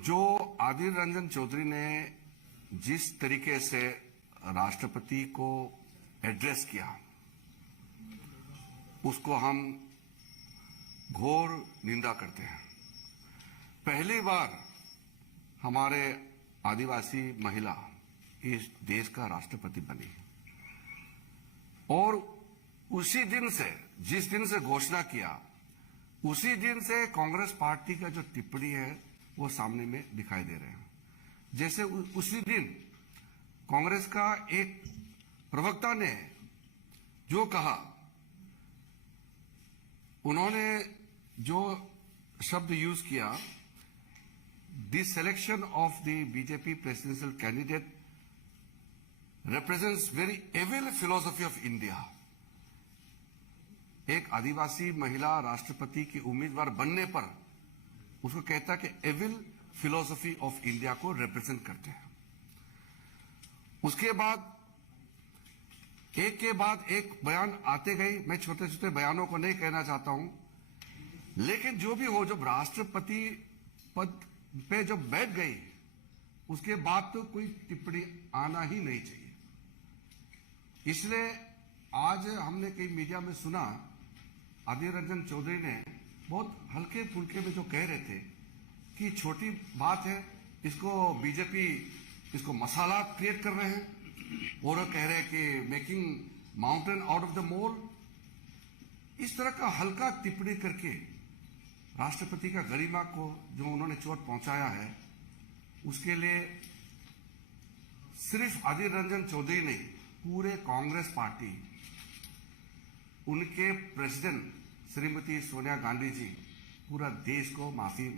जो आदिर रंजन चौधरी ने जिस तरीके से राष्ट्रपति को एड्रेस किया, उसको हम घोर निंदा करते हैं। पहली बार हमारे आदिवासी महिला इस देश का राष्ट्रपति बनी और उसी दिन से, जिस दिन से घोषणा किया, उसी दिन से कांग्रेस पार्टी का जो टिप्पणी है वो सामने में दिखाई दे रहे हैं। जैसे उसी दिन कांग्रेस का एक प्रवक्ता ने जो कहा, उन्होंने जो शब्द यूज किया, the selection of the BJP presidential candidate represents very evil philosophy of India। एक आदिवासी महिला राष्ट्रपति की उम्मीदवार बनने पर उसको कहता है कि एविल फिलोसफी ऑफ इंडिया को रिप्रेजेंट करते हैं। उसके बाद एक के बाद एक बयान आते गए। मैं छोटे छोटे बयानों को नहीं कहना चाहता हूं, लेकिन जो भी हो, जब राष्ट्रपति पद पे जब बैठ गई, उसके बाद तो कोई टिप्पणी आना ही नहीं चाहिए। इसलिए आज हमने कई मीडिया में सुना, आदिर रंजन चौधरी ने बहुत हल्के फुल्के में जो कह रहे थे कि छोटी बात है, इसको बीजेपी इसको मसाला क्रिएट कर रहे हैं और कह रहे हैं कि making mountain out of the mole. इस तरह का हल्का टिप्पणी करके राष्ट्रपति का गरिमा को जो उन्होंने चोट पहुंचाया है, उसके लिए सिर्फ आदिर रंजन चौधरी नहीं, पूरे कांग्रेस पार्टी, उनके प्रेसिडेंट श्रीमती सोनिया गांधी जी, पूरा देश को माफी